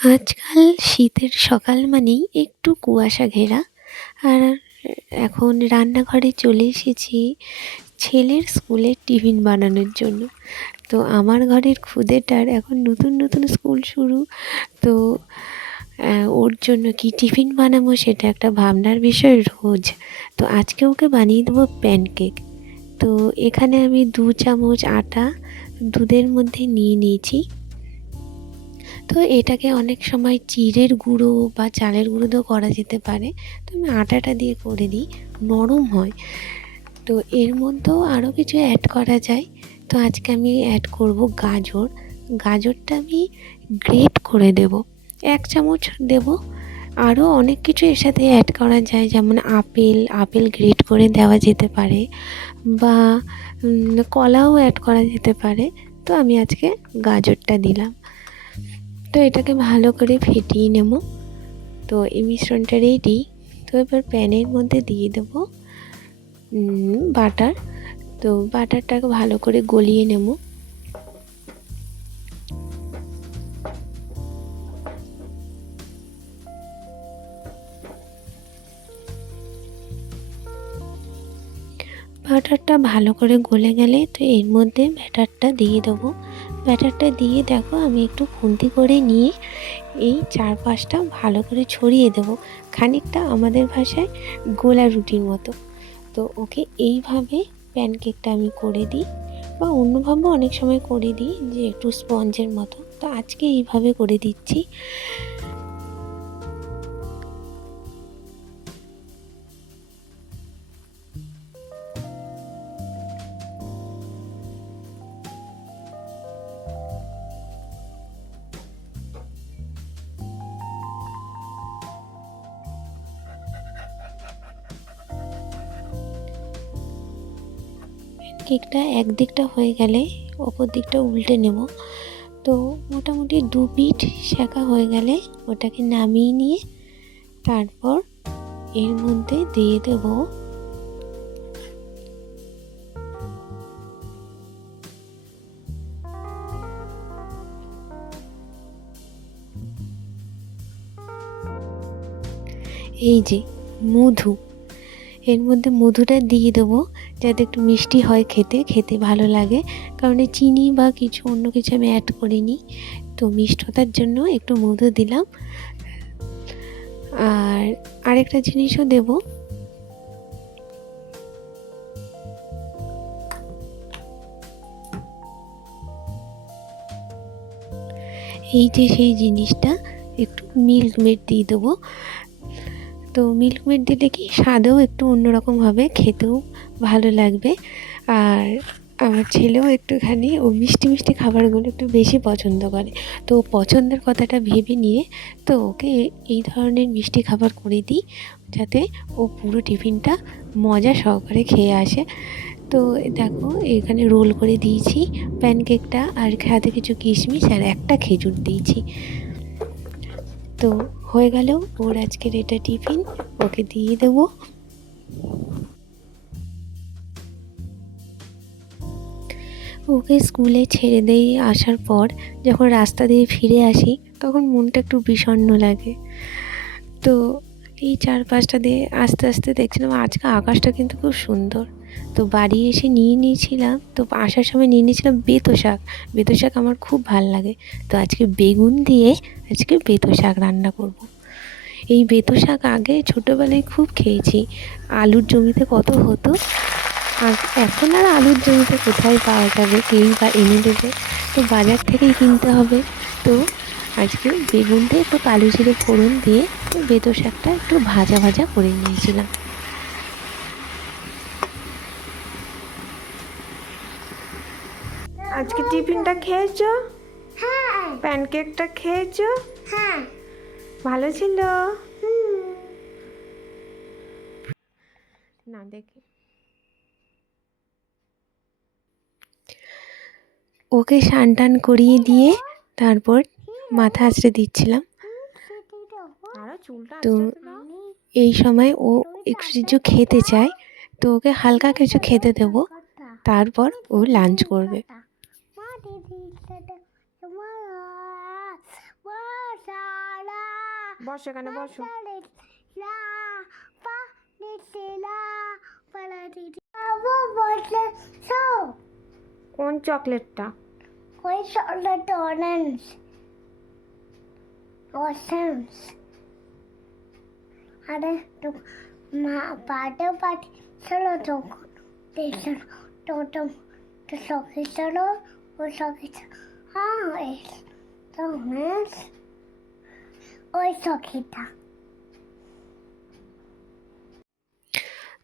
আজকাল শীতের সকাল মানেই একটু কুয়াশা ঘেরা। আর এখন রান্নাঘরে চলে এসেছি ছেলের স্কুলের টিফিন বানানোর জন্য। তো আমার ঘরের খুদেটার এখন নতুন নতুন স্কুল শুরু। তো ওর জন্য কি টিফিন বানাবো সেটা একটা ভাবনার বিষয় রোজ। তো আজকে ওকে বানিয়ে দেবো প্যানকেক। তো এখানে আমি দু চামচ আটা দুধের মধ্যে নিয়ে নিয়েছি। তো এটাকে অনেক সময় চিড়ের গুঁড়ো বা চালের গুঁড়ো দিয়েও করা যেতে পারে। তো আমি আটাটা দিয়ে করে দিই, নরম হয়। তো এর মধ্যেও আরও কিছু অ্যাড করা যায়। তো আজকে আমি অ্যাড করব গাজর। গাজরটা আমি গ্রেট করে দেব। এক চামচ দেব। আরও অনেক কিছু এর সাথে অ্যাড করা যায়, যেমন আপেল। আপেল গ্রেট করে দেওয়া যেতে পারে বা কলাও অ্যাড করা যেতে পারে। তো আমি আজকে গাজরটা দিলাম। তো এটাকে ভালো করে ফেটিয়ে নেব। তো এই মিশ্রণটা রেডি তো এবার প্যানের মধ্যে দিয়ে দেব বাটার। তো বাটারটাকে ভালো করে গলিয়ে নেব। বাটারটা ভালো করে গলে গেলে তো এর মধ্যে ব্যাটারটা দিয়ে দেবো। ব্যাটারটা দিয়ে দেখো আমি একটু খুন্তি করে নিয়ে এই চারপাশটা ভালো করে ছড়িয়ে দেব। খানিকটা আমাদের ভাষায় গোলা রুটির মতো। তো ওকে এইভাবে প্যানকেকটা আমি করে দিই বা অন্যভাবে অনেক সময় করে দিই যে একটু স্পঞ্জের মতো। তো আজকে এইভাবে করে দিচ্ছি। কেকটা এক দিকটা হয়ে গেলে অপর দিকটা উল্টে নেব। তো মোটামুটি দু পিঠ শেখা হয়ে গেলে ওটাকে নামিয়ে নিয়ে তারপর এর মধ্যে দিয়ে দেব। এই যে মধু, এর মধ্যে মধুটা দিয়ে দেবো। যাতে একটু মিষ্টি হয় খেতে খেতে ভালো লাগে। কারণ চিনি বা কিছু অন্য কিছু আমি অ্যাড করিনি। তো মিষ্টতার জন্য একটু মধু দিলাম। আর আরেকটা জিনিসও দেব। এই যে সেই জিনিসটা একটু মিল্ক মেড দিয়ে দেবো। তো মিল্ক মেড দিলে কি স্বাদেও একটু অন্যরকম হবে, খেতেও ভালো লাগবে। আর আমার ছেলেও একটুখানি ও মিষ্টি মিষ্টি খাবারগুলো একটু বেশি পছন্দ করে। তো পছন্দের কথাটা ভেবে নিয়ে তো ওকে এই ধরনের মিষ্টি খাবার করে দিই, যাতে ও পুরো টিফিনটা মজা সহকারে খেয়ে আসে। তো দেখো, এখানে রোল করে দিয়েছি প্যানকেকটা আর খাতে কিছু কিশমিশ আর একটা খেজুর দিয়েছি। তো হয়ে গেল। ওর আজকের এটা টিফিন, ওকে দিয়ে দেব। ওকে স্কুলে ছেড়ে দিয়ে আসার পর, যখন রাস্তা দিয়ে ফিরে আসি, তখন মনটা একটু বিষণ্ণ লাগে। তো এই চারপাশটা দিয়ে আস্তে আস্তে দেখছিলাম, আজকে আকাশটা কিন্তু খুব সুন্দর। তো বাড়ি এসে নিয়ে নিয়েছিলাম, তো আসার সময় নিয়ে নিয়েছিলাম বেতো শাক। বেতো শাক আমার খুব ভালো লাগে। তো আজকে বেগুন দিয়ে আজকে বেতো শাক রান্না করব। এই বেতো শাক আগে ছোটোবেলায় খুব খেয়েছি। আলুর জমিতে কত হতো? আর এখন আর আলুর জমিতে কোথায় পাওয়া যাবে? কেই বা এনে দেবে? তো বাজার থেকেই কিনতে হবে। তো আজকে বেগুন দিয়ে একটু কালো জিরে ফোড়ন দিয়ে বেতো শাকটা একটু ভাজা ভাজা করে নিয়েছিলাম। আজকে টিফিনটা খেয়েছো? হ্যাঁ। প্যানকেকটা খেয়েছো? হ্যাঁ। ভালো ছিল? না দেখি। ওকে স্নান টান করিয়ে দিয়ে তারপর মাথা আঁচড়ে দিচ্ছিলাম। আরও চুলটা তো আস্তে আস্তে দাও। এই সময় ও একটু কিছু খেতে চায় তো ওকে হালকা কিছু খেতে দেব। তারপর ও লাঞ্চ করবে। বস এখানে বসো। কোন চকলেটটা? কই চকলেট অরেঞ্জ অরেঞ্জ আরে তো মা পাটে পাটে চলো তো দেখো তো তো তো সখী চলো ও সখী হ্যাঁ এই তো মেস ওই সখীটা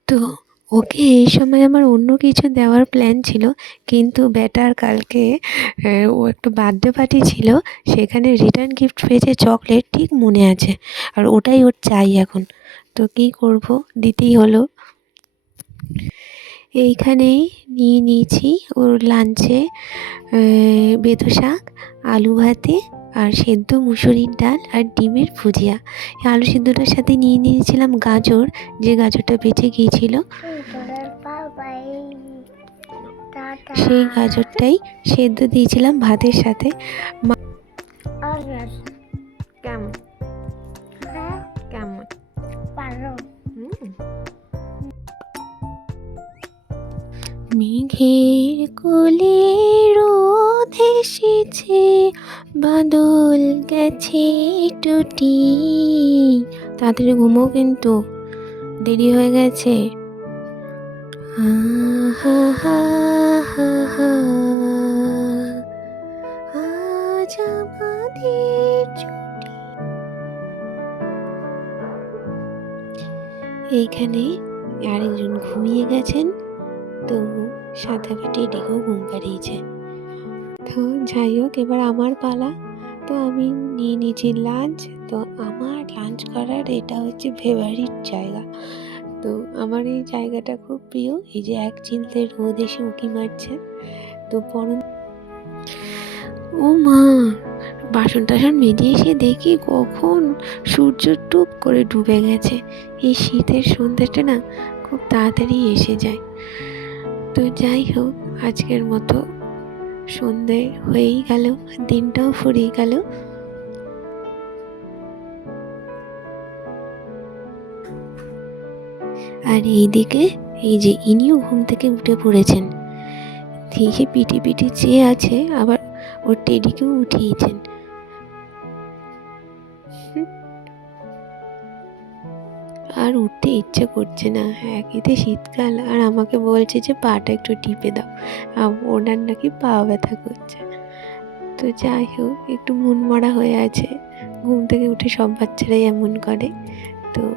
তো ওকে এই সময় আমার অন্য কিছু দেওয়ার প্ল্যান ছিল, কিন্তু ব্যাটার কালকে ও একটু বার্থডে পার্টি ছিল, সেখানে রিটার্ন গিফট পেয়েছে চকলেট ঠিক মনে আছে। আর ওটাই ওর চাই এখন। তো কী করব? দিতেই হলো। এইখানেই নিয়ে নিয়েছি ওর লাঞ্চে বেতো শাক, আলু ভাতে আর সেদ্ধ মুসুরির ডাল আর ডিমের ভুজিয়া। এই আলু সেদ্ধটার সাথে নিয়ে নিয়েছিলাম গাজর যে গাজরটা বেঁচে গিয়েছিল। সেই গাজরটাই সেদ্ধ দিয়েছিলাম ভাতের সাথে। কেমন? হ্যাঁ? কেমন? মেঘের কোলে রোদ গেছে টুটি। তাড়াতাড়ি ঘুমো কিন্তু, দেরি হয়ে গেছে। হা হা হা আমাদের ছুটি। এইখানে আরেকজন ঘুমিয়ে গেছেন, তো সাথে আবার ডেকেও ঘুম পাড়িয়েছে। তো যাই হোক, এবার আমার পালা। তো আমি নিয়ে নিয়েছি লাঞ্চ তো আমার লাঞ্চ করার এটা হচ্ছে ফেভারিট জায়গা। তো আমার এই জায়গাটা খুব প্রিয়, এই যে এক চিলতে রোদ এসে উঁকি মারছে। তো পরন ও মা, বাসন টাসন মেজে এসে দেখি কখন সূর্য টুপ করে ডুবে গেছে। এই শীতের সন্ধ্যাটা না খুব তাড়াতাড়ি এসে যায়। তো যাই হোক, আজকের মতো সন্ধে হয়েই গেল, দিনটাও ফুরিয়ে গেল। আর এইদিকে, এই যে ইনিও ঘুম থেকে উঠে পড়েছেন। দেখে পিটি পিটি চেয়ে আছে, আবার ওর টেডিকেও উঠিয়েছেন। আর উঠতে ইচ্ছে করছে না। একইতে শীতকাল আর আমাকে বলছে যে, পাটা একটু টিপে দাও। আর ওনার নাকি পা ব্যথা করছে। তো যাই হোক, একটু মন মরা হয়ে আছে। ঘুম থেকে উঠে সব বাচ্চারাই এমন করে। তো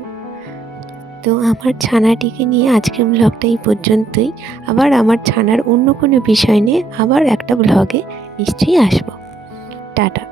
তো আমার ছানাটিকে নিয়ে আজকের ব্লগটা এই পর্যন্তই। আবার আমার ছানার অন্য কোনো বিষয় নিয়ে আবার একটা ব্লগে নিশ্চয়ই আসব। টাটা।